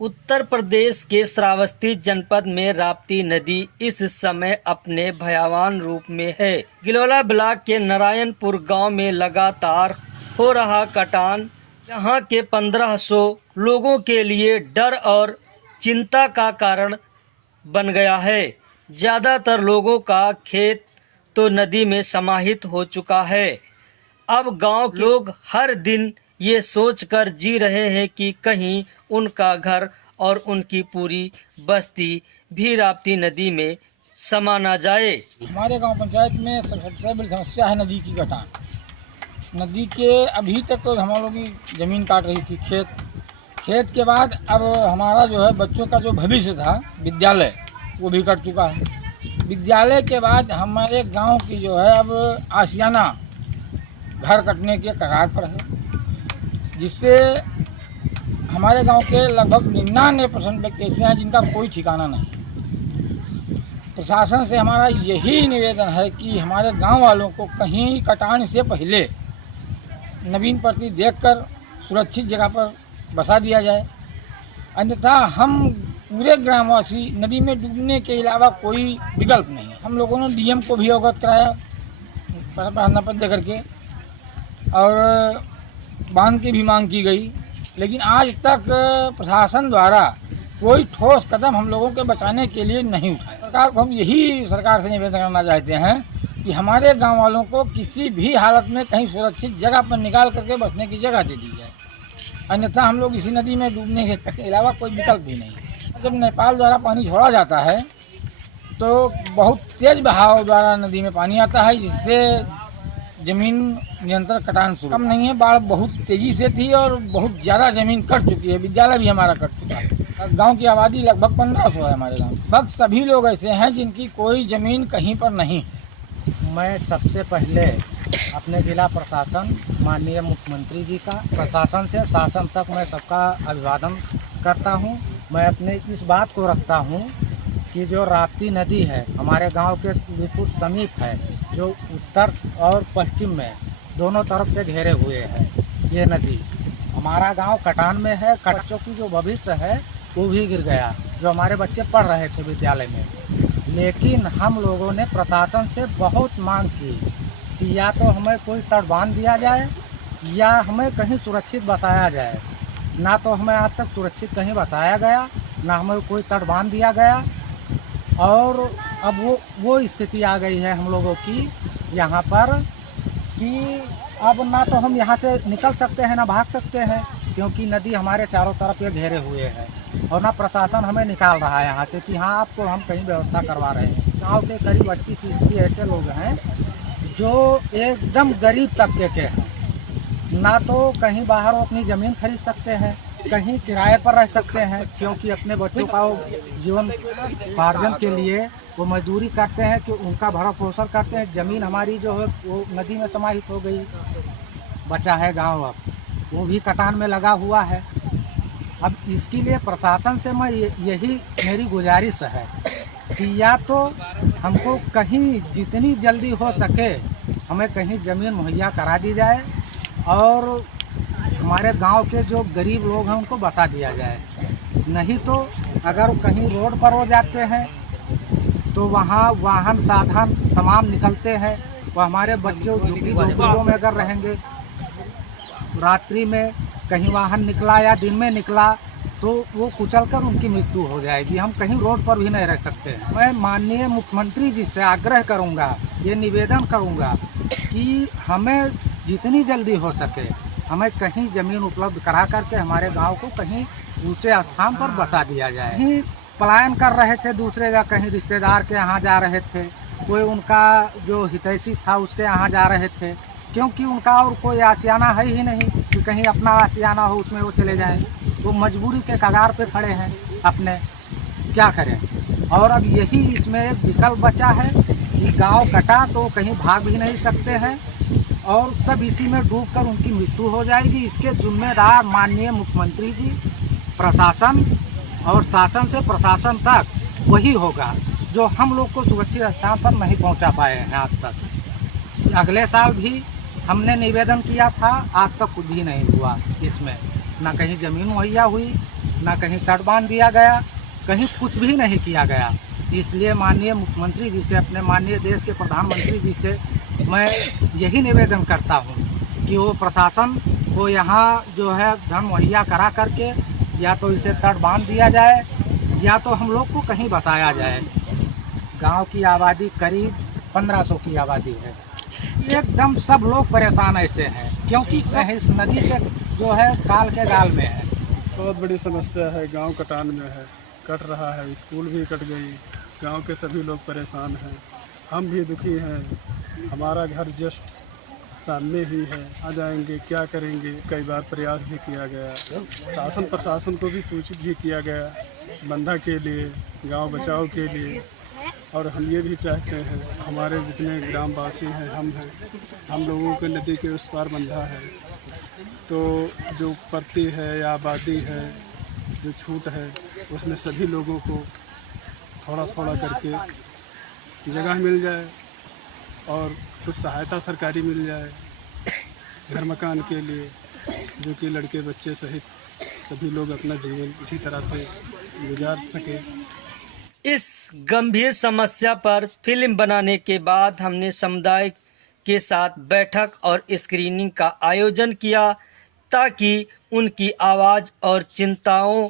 उत्तर प्रदेश के श्रावस्ती जनपद में राप्ती नदी इस समय अपने भयावह रूप में है। गिलोला ब्लॉक के नारायणपुर गांव में लगातार हो रहा कटान यहां के 1500 लोगों के लिए डर और चिंता का कारण बन गया है। ज़्यादातर लोगों का खेत तो नदी में समाहित हो चुका है। अब गांव के लोग हर दिन ये सोचकर जी रहे हैं कि कहीं उनका घर और उनकी पूरी बस्ती भी राप्ती नदी में समा न जाए। हमारे गांव पंचायत में सबसे बड़ी समस्या है नदी की कटान। नदी के अभी तक तो हम लोगों की ज़मीन काट रही थी, खेत के बाद अब हमारा जो है बच्चों का जो भविष्य था विद्यालय वो भी कट चुका है। विद्यालय के बाद हमारे गांव की जो है अब आशियाना घर कटने के कगार पर है, जिससे हमारे गांव के लगभग 99% व्यक्ति ऐसे हैं जिनका कोई ठिकाना नहीं। प्रशासन से हमारा यही निवेदन है कि हमारे गांव वालों को कहीं कटान से पहले नवीन प्रति देखकर सुरक्षित जगह पर बसा दिया जाए, अन्यथा हम पूरे ग्रामवासी नदी में डूबने के अलावा कोई विकल्प नहीं है। हम लोगों ने डीएम को भी अवगत कराया प्रार्थना पत्र देकर के और बांध की भी मांग की गई, लेकिन आज तक प्रशासन द्वारा कोई ठोस कदम हम लोगों के बचाने के लिए नहीं उठाया। सरकार को हम यही सरकार से निवेदन करना चाहते हैं कि हमारे गांव वालों को किसी भी हालत में कहीं सुरक्षित जगह पर निकाल करके बसने की जगह दे दी जाए, अन्यथा हम लोग इसी नदी में डूबने के अलावा कोई विकल्प भी नहीं। जब नेपाल द्वारा पानी छोड़ा जाता है तो बहुत तेज़ बहाव द्वारा नदी में पानी आता है, जिससे ज़मीन निरंतर कटान शुरू कम नहीं है। बाढ़ बहुत तेज़ी से थी और बहुत ज़्यादा ज़मीन कट चुकी है। विद्यालय भी हमारा कट चुका है। गांव की आबादी लगभग 1500 है हमारे गांव। लगभग सभी लोग ऐसे हैं जिनकी कोई ज़मीन कहीं पर नहीं। मैं सबसे पहले अपने जिला प्रशासन माननीय मुख्यमंत्री जी का प्रशासन से शासन तक मैं सबका अभिवादन करता हूं। मैं अपने इस बात को रखता हूं कि जो राप्ती नदी है हमारे गांव के बिल्कुल समीप है, जो उत्तर और पश्चिम में दोनों तरफ से घेरे हुए है। ये नदी हमारा गांव कटान में है। बच्चों की जो भविष्य है वो भी गिर गया, जो हमारे बच्चे पढ़ रहे थे विद्यालय में। लेकिन हम लोगों ने प्रशासन से बहुत मांग की कि या तो हमें कोई तट बांध दिया जाए या हमें कहीं सुरक्षित बसाया जाए। ना तो हमें आज तक सुरक्षित कहीं बसाया गया, ना हमें कोई तट बांध दिया गया। और अब वो स्थिति आ गई है हम लोगों की यहाँ पर कि अब ना तो हम यहाँ से निकल सकते हैं ना भाग सकते हैं, क्योंकि नदी हमारे चारों तरफ ये घेरे हुए है। और ना प्रशासन हमें निकाल रहा है यहाँ से कि हाँ आपको हम कहीं व्यवस्था करवा रहे हैं। गाँव के करीब 80% ऐसे लोग हैं जो एकदम गरीब तबके के हैं, ना तो कहीं बाहर वो अपनी ज़मीन खरीद सकते हैं, कहीं किराए पर रह सकते हैं, क्योंकि अपने बच्चों का जीवन उपार्जन के लिए वो मजदूरी करते हैं कि उनका भरण पोषण करते हैं। ज़मीन हमारी जो है वो नदी में समाहित हो गई, बचा है गांव अब वो भी कटान में लगा हुआ है। अब इसके लिए प्रशासन से मैं यही मेरी गुजारिश है कि या तो हमको कहीं जितनी जल्दी हो सके हमें कहीं ज़मीन मुहैया करा दी जाए और हमारे गांव के जो गरीब लोग हैं उनको बसा दिया जाए। नहीं तो अगर कहीं रोड पर हो जाते हैं तो वहाँ वाहन साधन तमाम निकलते हैं, वो हमारे बच्चे झुग्गियों में अगर रहेंगे, रात्रि में कहीं वाहन निकला या दिन में निकला तो वो कुचलकर उनकी मृत्यु हो जाएगी। हम कहीं रोड पर भी नहीं रह सकते हैं। मैं माननीय मुख्यमंत्री जी से आग्रह करूँगा, ये निवेदन करूँगा कि हमें जितनी जल्दी हो सके हमें कहीं ज़मीन उपलब्ध करा करके हमारे गांव को कहीं ऊंचे स्थान पर बसा दिया जाए। कहीं पलायन कर रहे थे दूसरे या कहीं रिश्तेदार के यहाँ जा रहे थे, कोई उनका जो हितैषी था उसके यहाँ जा रहे थे, क्योंकि उनका और कोई आशियाना है ही नहीं कि कहीं अपना आशियाना हो उसमें वो चले जाएँ। वो मजबूरी के कगार पे खड़े हैं अपने, क्या करें। और अब यही इसमें एक विकल्प बचा है कि गाँव कटा तो कहीं भाग भी नहीं सकते हैं और सब इसी में डूबकर उनकी मृत्यु हो जाएगी। इसके जिम्मेदार माननीय मुख्यमंत्री जी, प्रशासन और शासन से प्रशासन तक वही होगा जो हम लोग को सुरक्षित स्थान पर नहीं पहुंचा पाए हैं आज तक। अगले साल भी हमने निवेदन किया था, आज तक कुछ भी नहीं हुआ। इसमें ना कहीं ज़मीन मुहैया हुई, ना कहीं तटबांध दिया गया, कहीं कुछ भी नहीं किया गया। इसलिए माननीय मुख्यमंत्री जी से, अपने माननीय देश के प्रधानमंत्री जी से मैं यही निवेदन करता हूँ कि वो प्रशासन को यहाँ जो है धन मुहैया करा करके या तो इसे तटबांध दिया जाए या तो हम लोग को कहीं बसाया जाए। गांव की आबादी करीब 1500 की आबादी है। एकदम सब लोग परेशान ऐसे हैं क्योंकि इस नदी के जो है काल के गाल में है। बहुत बड़ी समस्या है, गांव कटान में है, कट रहा है, स्कूल भी कट गई, गांव के सभी लोग परेशान हैं, हम भी दुखी हैं। हमारा घर जस्ट सामने ही है, आ जाएंगे क्या करेंगे। कई बार प्रयास भी किया गया, शासन प्रशासन को भी सूचित भी किया गया बंधा के लिए, गांव बचाव के लिए। और हम ये भी चाहते हैं, हमारे जितने ग्रामवासी हैं, हम लोगों के नदी के उस पार बंधा है, तो जो पत्ती है या आबादी है, जो छूट है, उसमें सभी लोगों को थोड़ा थोड़ा करके जगह मिल जाए और कुछ सहायता सरकारी मिल जाए घर मकान के लिए, जो कि लड़के बच्चे सहित सभी लोग अपना जीवन इसी तरह से गुजार सके। इस गंभीर समस्या पर फिल्म बनाने के बाद हमने समुदाय के साथ बैठक और स्क्रीनिंग का आयोजन किया ताकि उनकी आवाज़ और चिंताओं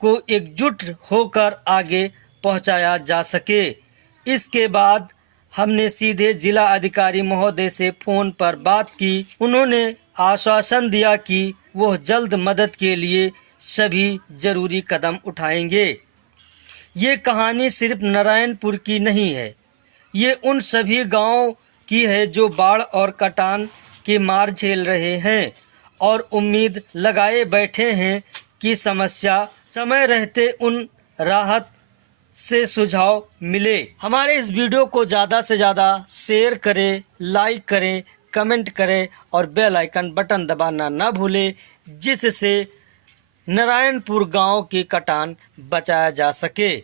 को एकजुट होकर आगे पहुंचाया जा सके। इसके बाद हमने सीधे जिला अधिकारी महोदय से फ़ोन पर बात की। उन्होंने आश्वासन दिया कि वह जल्द मदद के लिए सभी जरूरी कदम उठाएंगे। ये कहानी सिर्फ नारायणपुर की नहीं है, ये उन सभी गांवों की है जो बाढ़ और कटान के मार झेल रहे हैं और उम्मीद लगाए बैठे हैं कि समस्या समय रहते उन राहत से सुझाव मिले। हमारे इस वीडियो को ज़्यादा से ज़्यादा शेयर करें, लाइक करें, कमेंट करें और बेल आइकन बटन दबाना ना भूलें, जिससे नारायणपुर गांव की कटान बचाया जा सके।